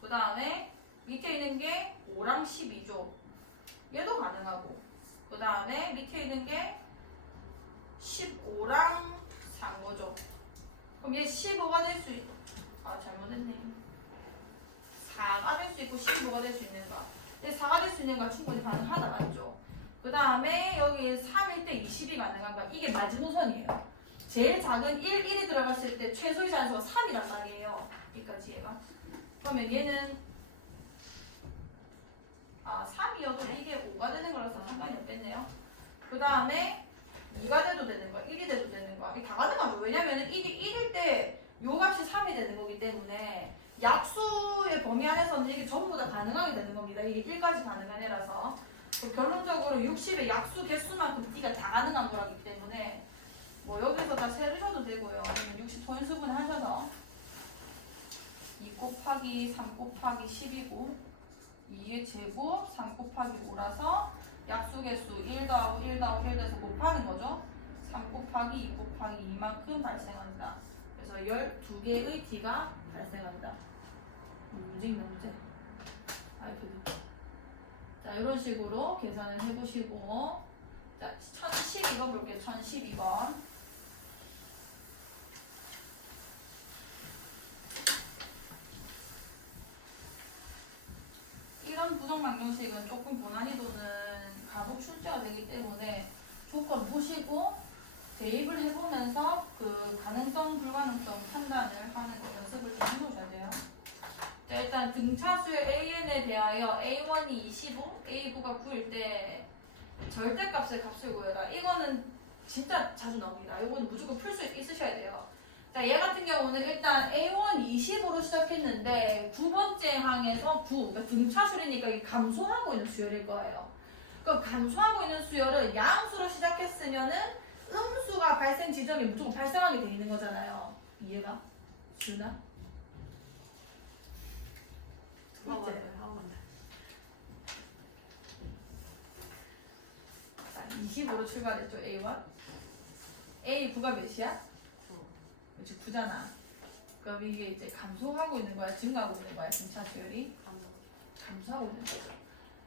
그 다음에 밑에 있는 게 5랑 12죠. 얘도 가능하고 그 다음에 밑에 있는 게 15랑 3거죠. 그럼 얘 15가 될 수 있고 잘못했네. 4가 될 수 있고 15가 될 수 있는가. 근데 4가 될 수 있는가 충분히 가능하다 맞죠. 그 다음에 여기 3일 때 20이 가능한가. 이게 마지노선이에요. 제일 작은 1이 들어갔을 때 최소의 자연수가 3이란 말이에요. 여기까지 얘가. 그러면 얘는 3이어도 이게 5가 되는 거라서 상관이 없겠네요. 그 다음에 2가 돼도 되는 거야. 1이 돼도 되는 거야. 이게 다 가능하죠. 왜냐면 1일 때 요 값이 3이 되는 거기 때문에 약수의 범위 안에서는 이게 전부 다 가능하게 되는 겁니다. 이게 1까지 가능한 애라서. 결론적으로 60의 약수 개수만큼 D가 다 가능한 거라기 때문에 뭐 여기서 다 세르셔도 되고요. 아니면 60 소인수분 하셔서 2 곱하기 3 곱하기 10이고 2의 제곱 3 곱하기 5라서 약수 개수 1 더하고 1 더하고 1 더해서 곱하는 거죠. 3 곱하기 2 곱하기 2만큼 발생한다. 그래서 12개의 D가 발생한다. 문제있나 문제? 자, 이런 식으로 계산을 해보시고 자, 1012번 볼게요. 1012번 이런 부정망령식은 조금 고난이도는 가복 출제가 되기 때문에 조건 보시고 대입을 해보면서 그 가능성, 불가능성 판단을 하는 거 연습을 좀 해놓으셔야 돼요. 자, 일단 등차수의 AN에 대하여 A1이 25, A9가 9일 때 절대값의 값을 구해라. 이거는 진짜 자주 나옵니다. 이거는 무조건 풀 수 있으셔야 돼요. 자, 얘 같은 경우는 일단 A1 20으로 시작했는데 9번째 항에서 9, 그러니까 등차수니까 이게 감소하고 있는 수열일 거예요. 그럼 감소하고 있는 수열을 양수로 시작했으면은 음수가 발생 지점이 무조건 발생하게 돼 있는 거잖아요. 이해가? 주나? 자, 20으로 출발했죠. A1 A9가 몇이야? 9잖아. 그럼 이게 이제 감소하고 있는 거야? 증가하고 있는 거야? 등차 수열이? 감소하고 있는 거죠.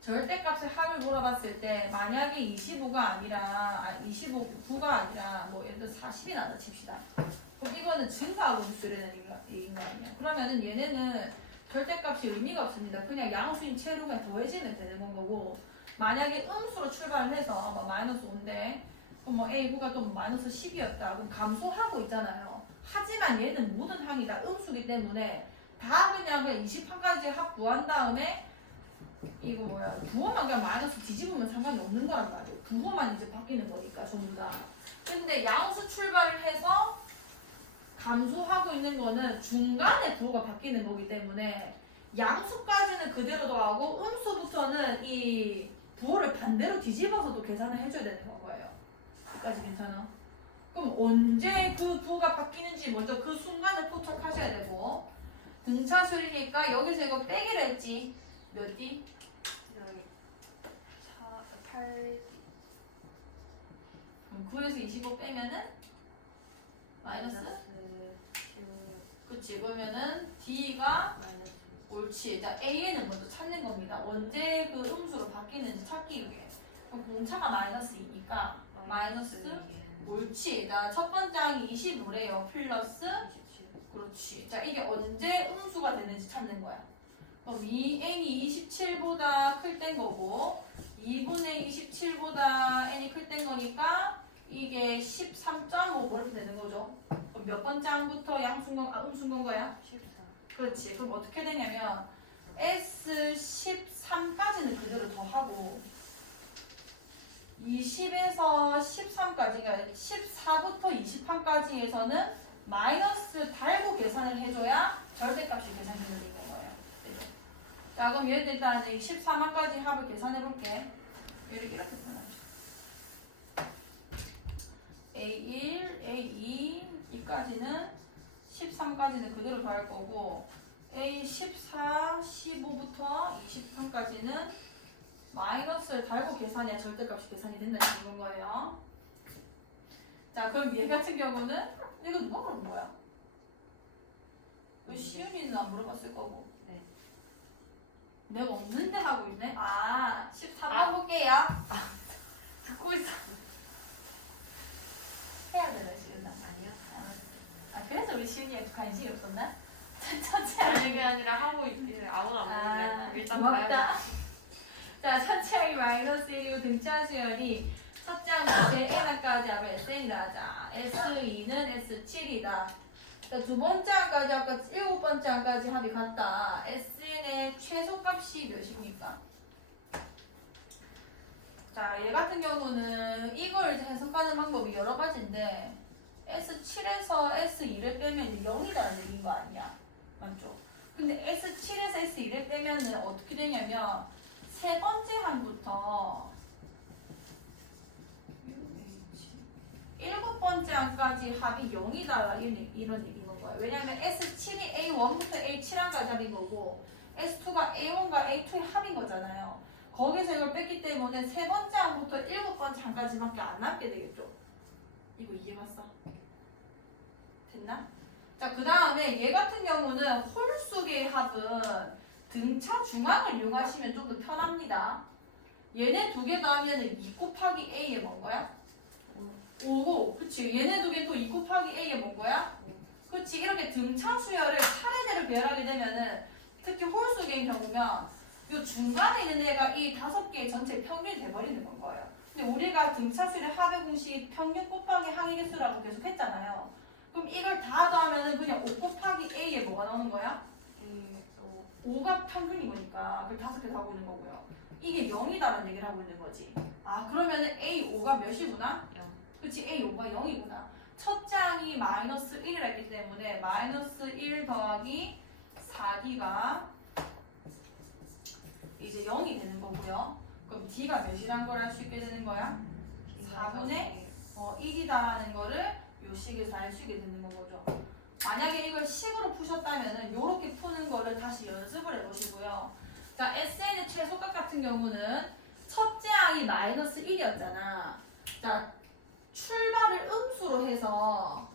절대값의 합을 물어봤을 때 만약에 25가 아니라 25, 9가 아니라 뭐 예를 들어 40이 나다 칩시다. 그럼 이거는 증가하고 있는 수열이라는 얘기인 거 아니야? 그러면은 얘네는 절대값이 의미가 없습니다. 그냥 양수인 채로만 더해지면 되는 건 거고 만약에 음수로 출발을 해서 뭐 마이너스 5인데 그럼 뭐 A9가 또 마이너스 10이었다. 그럼 감소하고 있잖아요. 하지만 얘는 모든 항이 다 음수기 때문에 다 그냥 20항까지 합 구한 다음에 이거 뭐야? 부호만 그냥 마이너스 뒤집으면 상관이 없는 거란 말이에요. 부호만 이제 바뀌는 거니까 전부 다. 근데 양수 출발을 해서 감소하고 있는 거는 중간에 부호가 바뀌는 거기 때문에 양수까지는 그대로 더하고 음수부터는 이 부호를 반대로 뒤집어서도 계산을 해줘야 되는 거예요. 여기까지 괜찮아? 그럼 언제 그 부호가 바뀌는지 먼저 그 순간을 포착하셔야 되고 등차수이니까 여기서 이거 빼기를 했지. 몇 D? 여기 8 9에서 25 빼면은 마이너스? 그치. 그러면은 D가 마이너스 옳지. 자, AN은 먼저 찾는 겁니다. 언제 그 음수로 바뀌는지 찾기 위해. 그럼 공차가 마이너스 2니까 마이너스 옳지. 자, 첫 번째 항이 25래요. 플러스 27 그렇지. 자, 이게 언제 음수가 되는지 찾는 거야. 그럼 2n이 27보다 클 땐 거고 2분의 27보다 n이 클 땐 거니까 이게 13.5 이렇게 되는 거죠. 그럼 몇 번째 항부터 음수인 건 거야? 14 그렇지. 그럼 어떻게 되냐면 S13까지는 그대로 더하고 20에서 13까지, 그러니까 14부터 20판까지에서는 마이너스 달고 계산을 해줘야 절대값이 계산이 되는 거예요. 그죠? 자, 그럼 얘들 일단 14만까지 합을 계산해 볼게. 이렇게 표현합시다. A1, A2, 이까지는 13까지는 그대로 더할 거고 A14, 15부터 23까지는 마이너스를 달고 계산해야 절대값이 계산이 된다는 이건 거예요. 자, 그럼 얘 같은 경우는 이거 누가 물어본 거야? 왜 시윤이는 안 물어봤을 거고. 네. 내가 없는데 하고 있네? 아, 13번 볼게요. 듣고 있어 해야 되나, 시윤아? 아니요 아, 그래서 우리 시윤이한테 관심이 없었나? 천천히 아니 그게 아니라 하고 있길래 아무도 안 보는데 일단 고맙다. 봐야겠다. 자, 첫째 항이 마이너스 1이고 등차 수열이 첫째 항부터 n까지 합을 SN이라 하자. S2는 S7이다. 자, 두 번째 항까지 아까 일곱 번째 항까지 합이 같다. SN의 최소값이 몇입니까? 자, 얘 같은 경우는 이걸 이제 해석하는 방법이 여러 가지인데 S7에서 S2를 빼면 이제 0이다라는 얘기인 거 아니야? 맞죠? 근데 S7에서 S2를 빼면은 어떻게 되냐면 세 번째 항부터 일곱 번째 항까지 합이 0이다 이런 얘기인 거예요. 왜냐하면 S7이 A1부터 A7항까지 합인 거고 S2가 A1과 A2의 합인 거잖아요. 거기서 이걸 뺐기 때문에 세 번째 항부터 일곱 번째 항까지밖에 안 남게 되겠죠. 이거 이해갔어? 됐나? 자, 그 다음에 얘 같은 경우는 홀수의 합은 등차 중앙을 이용하시면 좀 더 편합니다. 얘네 두 개 더하면 2 곱하기 A에 뭔 거야? 5고, 그치? 얘네 두 개 또 2 곱하기 A에 뭔 거야? 그치? 이렇게 등차 수열을 차례대로 배열하게 되면은 특히 홀수의 경우면 이 중간에 있는 애가 이 5개 전체 평균이 돼버리는 건 거예요. 근데 우리가 등차 수열의 합의 공식 평균 곱하기 항의 개수라고 계속 했잖아요. 그럼 이걸 다 더하면은 그냥 5 곱하기 A에 뭐가 나오는 거야? 5가 평균인 거니까 그 5개 다 하고 있는 거고요. 이게 0이다라는 얘기를 하고 있는 거지. 아, 그러면은 A5가 몇이구나? 0 그치, A5가 0이구나. 첫째 항이 마이너스 1이라 했기 때문에 마이너스 1 더하기 4D가 이제 0이 되는 거고요. 그럼 D가 몇이란 걸 알 수 있게 되는 거야? 4분의 1이다라는 거를 요 식에서 알 수 있게 되는 거죠. 만약에 이걸 식으로 푸셨다면은 요렇게 푸는 거를 다시 연습을 해보시고요. 자, SN의 최소값 같은 경우는 첫째 항이 마이너스 1이었잖아. 자, 출발을 음수로 해서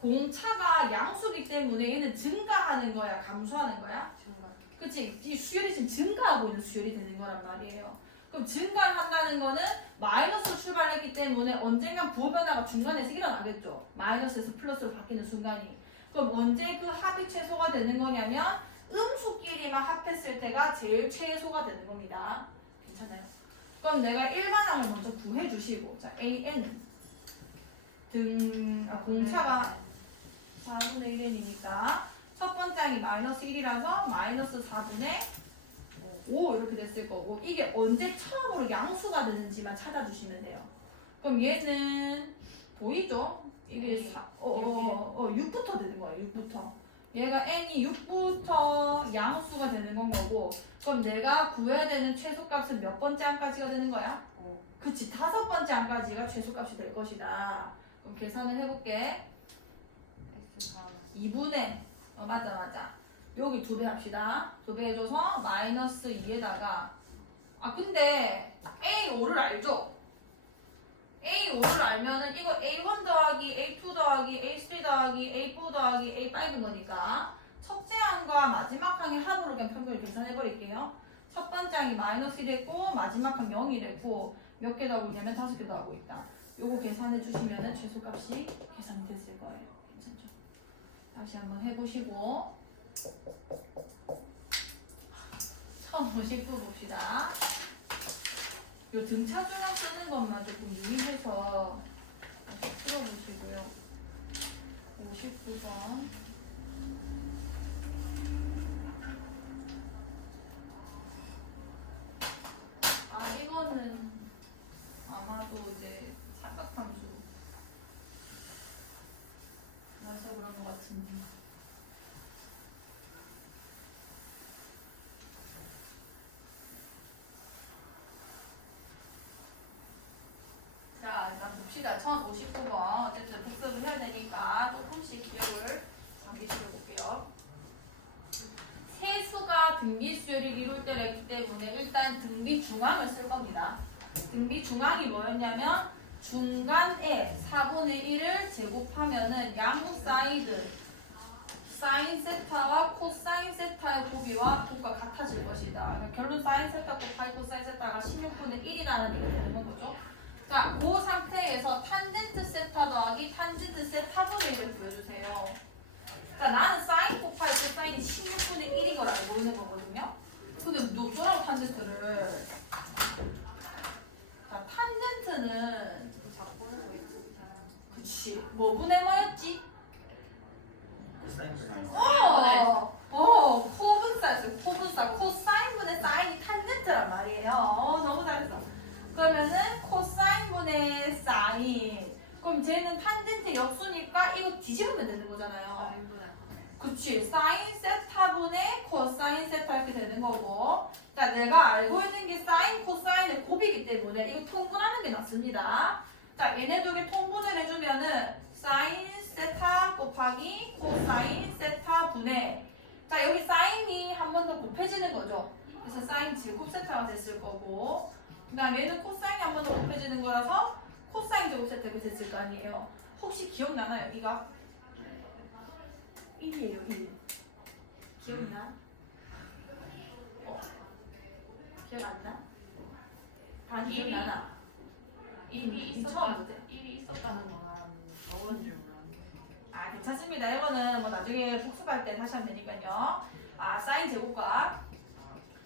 공차가 양수기 때문에 얘는 증가하는 거야, 감소하는 거야? 증가 그치? 이 수열이 지금 증가하고 있는 수열이 되는 거란 말이에요. 그럼 증가를 한다는 거는 마이너스로 출발했기 때문에 언젠간 부호 변화가 중간에서 일어나겠죠. 마이너스에서 플러스로 바뀌는 순간이. 그럼 언제 그 합이 최소가 되는 거냐면 음수끼리만 합했을 때가 제일 최소가 되는 겁니다. 괜찮아요? 그럼 내가 일반항을 먼저 구해주시고, 자, AN 공차가 4분의 1n이니까 첫 번째 항이 마이너스 1이라서 마이너스 4분의 5 이렇게 됐을 거고 이게 언제 처음으로 양수가 되는지만 찾아주시면 돼요. 그럼 얘는 보이죠? 이게 6부터 되는 거예요. 6부터. 얘가 n이 6부터 양수가 되는 건 거고 그럼 내가 구해야 되는 최소값은 몇 번째 항까지가 되는 거야? 그치, 5번째 항까지가 최소값이 될 것이다. 그럼 계산을 해볼게. 2분의 맞아. 여기 2배 합시다. 2배 해줘서 마이너스 2에다가 근데 A5를 알죠? A5를 알면은 이거 A1 더하기 A2 더하기 A3 더하기 A4 더하기 A5인 거니까 첫째 항과 마지막 항의 합으로 그냥 평균을 계산해 버릴게요. 첫 번째 항이 마이너스 1이랬고 마지막 항 0이랬고 몇 개 더하고 있냐면 5개 더하고 있다. 요거 계산해 주시면은 최소값이 계산이 됐을 거예요. 괜찮죠? 다시 한번 해보시고 1059 봅시다. 요 등차중앙 쓰는 것만 조금 유의해서 다시 풀어보시고요. 59번. 이거는 아마도 이제 삼각함수 그래서 그런 것 같은데. 자, 일단 봅시다. 1059번. 어쨌든 복습을 해야 되니까 조금씩 기억을 잠기시켜 볼게요. 세수가 등비 수열을 이룰 때랬기 때문에 일단 등비 중앙을 쓸 겁니다. 등비 중앙이 뭐였냐면 중간에 4분의 1을 제곱하면은 양무 사이드 사인 세타와 코사인 세타의 곱이와 곱과 같아질 것이다. 그러니까 결론 사인 세타 곱하기 코사인 세타가 16분의 1이라는 얘기가 되는 거죠. 자, 그 상태에서 탄젠트 세타 더하기 탄젠트 세타분의 1을 구해주세요. 자, 나는 사인 곱하기 코사인이 16분의 1인 걸 알고 있는 거거든요. 근데 어쩌라고 탄젠트를. 자, 탄젠트는 그치, 뭐분의 뭐였지? 코분사였어요. 코분사. 코사인분의 사인이 탄젠트란 말이에요. 너무 잘했어. 그러면은 코사인분의 사인. 그럼 쟤는 탄젠트 역수니까 이거 뒤집으면 되는 거잖아요. 그치. 사인 세타분의 코사인 세타 이렇게 되는 거고. 자, 내가 알고 있는 게 사인, 코사인의 곱이기 때문에 이거 통분하는 게 낫습니다. 자, 얘네 두 개 통분을 해주면은 사인 세타 곱하기 코사인 세타 분의. 자, 여기 사인이 한 번 더 곱해지는 거죠. 그래서 사인 제곱 세타가 됐을 거고. 그 다음 얘는 코사인이 한 번 더 곱해지는 거라서 코사인 제곱 세타가 됐을 거 아니에요. 혹시 기억나나요? 이가 1이에요, 1. 기억나? 기억 안 나? 다 기억나나? 일이 있었다는 거랑 적은 줄 몰랐는데. 괜찮습니다. 이거는 뭐 나중에 복습할 때 다시 하면 되니까요. 사인 제곱과.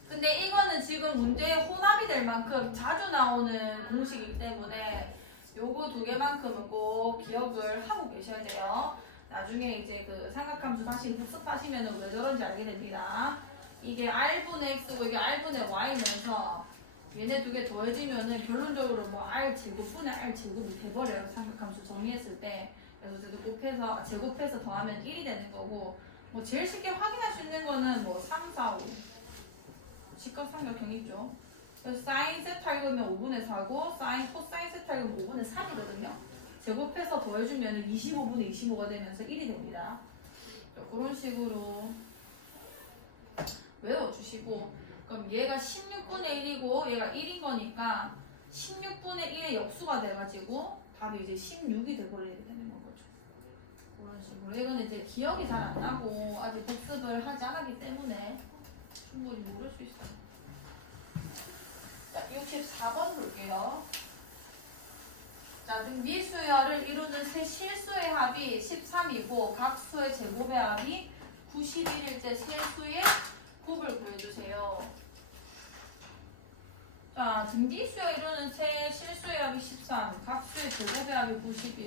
근데 이거는 지금 문제에 혼합이 될 만큼 자주 나오는 공식이기 때문에 요거 두 개만큼은 꼭 기억을 하고 계셔야 돼요. 나중에 이제 그 삼각함수 다시 복습하시면 왜 저런지 알게 됩니다. 이게 R분의 X고 이게 R분의 Y면서 얘네 두 개 더해지면은 결론적으로 뭐 R 제곱분의 R 제곱이 돼버려요. 삼각함수 정리했을 때. 그래서 곱해서 제곱해서 더하면 1이 되는 거고 뭐 제일 쉽게 확인할 수 있는 거는 뭐 3, 4, 5 직각삼각형 있죠. 그래서 사인 세타 읽으면 5분의 4고 사인 코사인 세타 읽으면 5분의 3이거든요. 제곱해서 더해주면 25분의 25가 되면서 1이 됩니다. 그런 식으로 외워주시고 그럼 얘가 16분의 1이고 얘가 1인 거니까 16분의 1의 역수가 돼가지고 답이 이제 16이 돼버리게 되는 거죠. 그런 식으로 이거는 이제 기억이 잘 안 나고 아직 복습을 하지 않았기 때문에 충분히 모를 수 있어요. 자, 64번 볼게요. 자, 미수열을 이루는 세 실수의 합이 13이고 각 수의 제곱의 합이 91일째 세 수의 곱을 구해주세요. 자, 등비수열 이루는 세 실수의 합이 13, 각 수의 제곱의 합이 91,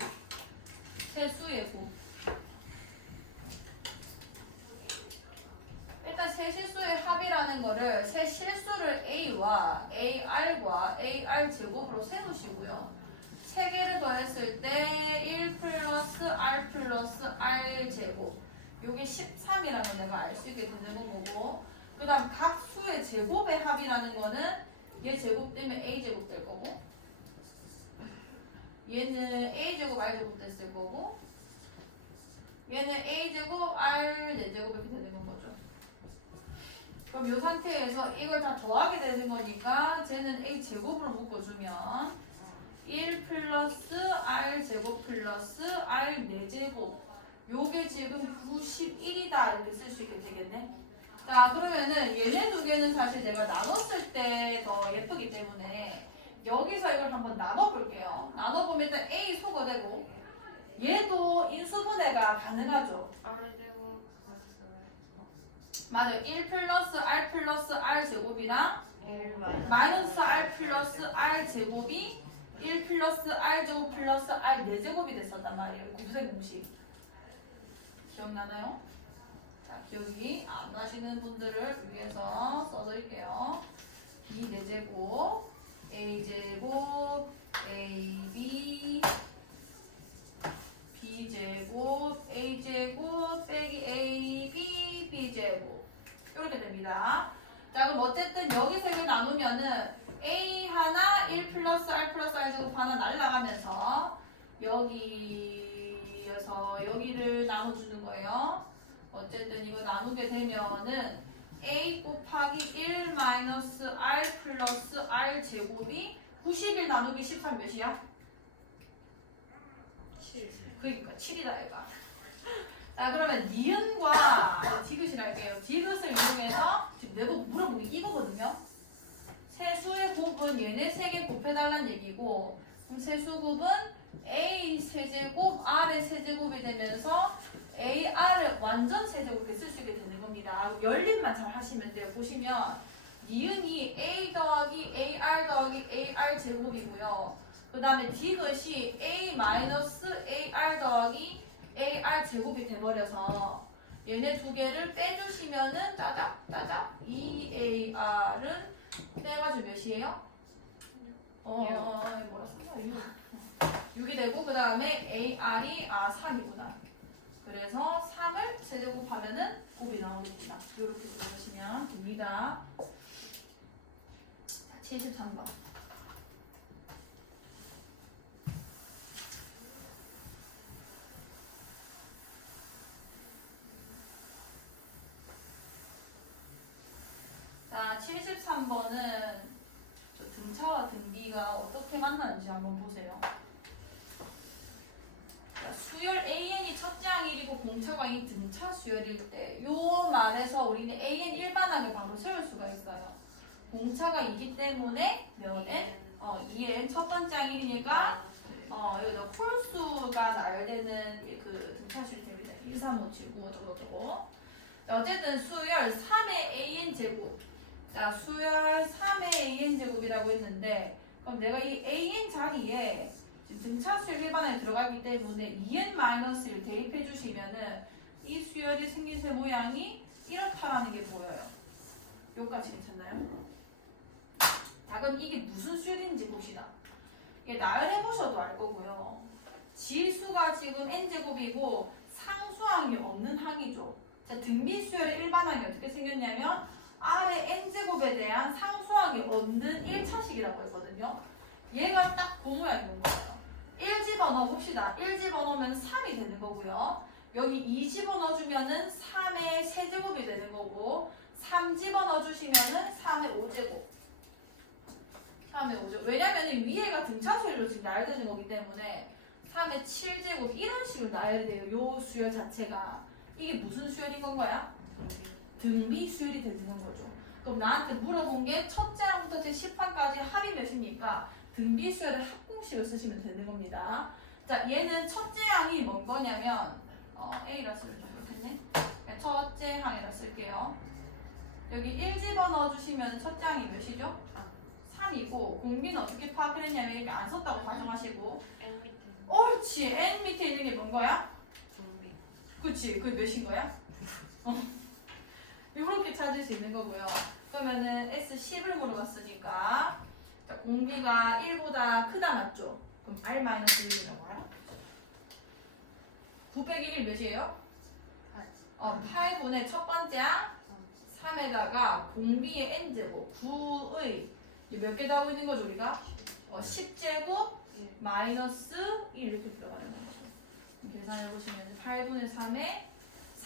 세 수의 곱. 일단 세 실수의 합의 합이라는 거를 세 실수를 a와 ar과 ar 제곱으로 세우시고요. 세 개를 더했을 때 1 플러스 r 플러스 r 제곱. 요게 13이라는 걸 내가 알 수 있게 되는 거고. 그 다음 각 수의 제곱의 합이라는 거는 얘 제곱 되면 a 제곱 될 거고. 얘는 a 제곱 r 제곱 됐을 거고. 얘는 a 제곱 r 4제곱 이렇게 되는 건 거죠. 그럼 이 상태에서 이걸 다 더하게 되는 거니까 쟤는 a 제곱으로 묶어주면 1 플러스 r 제곱 플러스 r 4제곱 요게 지금 91이다 이렇게 쓸 수 있게 되겠네. 자 그러면은 얘네 두 개는 사실 내가 나눴을 때 더 예쁘기 때문에 여기서 이걸 한번 나눠볼게요. 나눠보면 일단 a 소거되고 얘도 인수분해가 가능하죠. 맞아요. 1 플러스 r 제곱이랑 마이너스 r 플러스 r 제곱이 1 플러스 r 제곱 플러스 r 4제곱이 됐었단 말이에요. 곱셈 공식. 기억나나요? 자, 기억이 안 나시는 분들을 위해서 써드릴게요. b 4제곱, a 제곱, ab, b 제곱, a 제곱, 빼기 ab, b 제곱. 이렇게 됩니다. 자, 그럼 어쨌든 여기서 이걸 나누면은 a 하나 1 플러스 r 플러스 r 제곱 하나 날라가면서 여기에서 여기를 나눠주는 거예요. 어쨌든 이거 나누게 되면은 a 곱하기 1 마이너스 r 플러스 r 제곱이 91 나누기 13 몇이야? 7. 그러니까 7이다 얘가. 자 그러면 니은과 디귿이라 할게요. 디귿을 이용해서 지금 내보고 물어본 게 이거거든요. 세수의 곱은 얘네 3개 곱해달라는 얘기고 그럼 세수곱은 a 세제곱 r의 세제곱이 되면서 ar을 완전 세제곱 이렇게 쓸 수 있게 되는 겁니다. 열림만 잘 하시면 돼요. 보시면 니은이 a 더하기 ar 더하기 ar 제곱이고요. 그 다음에 디귿이 a 마이너스 ar 더하기 ar 제곱이 돼버려서 얘네 두 개를 빼주시면은 짜작 2ar은 빼가지고 몇이에요? 뭐라 썼나? 6이 되고 그 다음에 ar이 3이구나. 그래서 3을 세제곱하면은 곱이 나오겠다. 이렇게 보시면 됩니다. 자, 73번. 자, 73번은 등차와 등비가 어떻게 만나는지 한번 보세요. 자, 수열 AN이 첫째 항일이고 공차가 이 등차 수열일 때 요 말에서 우리는 AN 일반항을 바로 세울 수가 있어요. 공차가 2기 때문에 몇 N? 2N 첫 번째 항일이니까 여기다 홀수가 나열되는 그 등차 수열이 됩니다. 1, 3, 5, 7, 9 저거. 어쨌든 수열 3의 AN 제곱. 자, 수열 3의 AN 제곱이라고 했는데 그럼 내가 이 AN 자리에 지금 등차 수열 일반에 들어가기 때문에 2n-를 대입해 주시면은 이 수열이 생긴 새 모양이 이렇다라는 게 보여요. 여기까지 괜찮나요? 자, 그럼 이게 무슨 수열인지 봅시다. 이게 나열해 보셔도 알 거고요. 지수가 지금 n제곱이고 상수항이 없는 항이죠. 자, 등비 수열의 일반항이 어떻게 생겼냐면 R의 n제곱에 대한 상수항이 없는 1차식이라고 했거든요. 얘가 딱 그 모양인 거예요. 1 집어넣어 봅시다. 1 집어넣으면 3이 되는 거고요. 여기 2 집어넣어주면은 3의 세제곱이 되는 거고 3 집어넣어주시면은 3의 5제곱. 3의 5제곱. 왜냐면은 위에가 등차수열로 지금 나열되는 거기 때문에 3의 7제곱 이런 식으로 나열이 돼요. 요 수열 자체가. 이게 무슨 수열인 건 거야? 등비 수열이 되는 거죠. 그럼 나한테 물어본 게 첫째 항부터 제 10항까지 합이 몇입니까? 등비 수열의 합공식을 쓰시면 되는 겁니다. 자, 얘는 첫째 항이 뭔 거냐면 A라 쓰면 좀 그렇겠네. 첫째 항이라 쓸게요. 여기 1 집어넣어 주시면 첫째 항이 몇이죠? 3이고 공비는 어떻게 파악을 했냐면 이렇게 안 썼다고 가정하시고 N 밑에. 옳지. N 밑에 있는 게 뭔 거야? 등비. 그치. 그게 몇인 거야? 요 이렇게 찾을 수 있는 거고요. 그러면은 S10을 물어봤으니까 자, 공비가 1보다 크다 맞죠? 그럼 R-1이라고 알아? 9 빼기 1 몇이에요? 8분의 첫 번째 3에다가 공비의 n제곱 9의 몇 개 더하고 있는 거죠 우리가? 10제곱 마이너스 1 이렇게 들어가는 거죠. 계산해 보시면 8분의 3에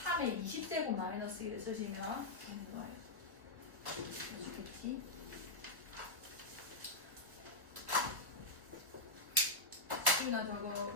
3의 20제곱 마이너스 1을 쓰시면 되는 거예요. 아시겠지? 이나 저거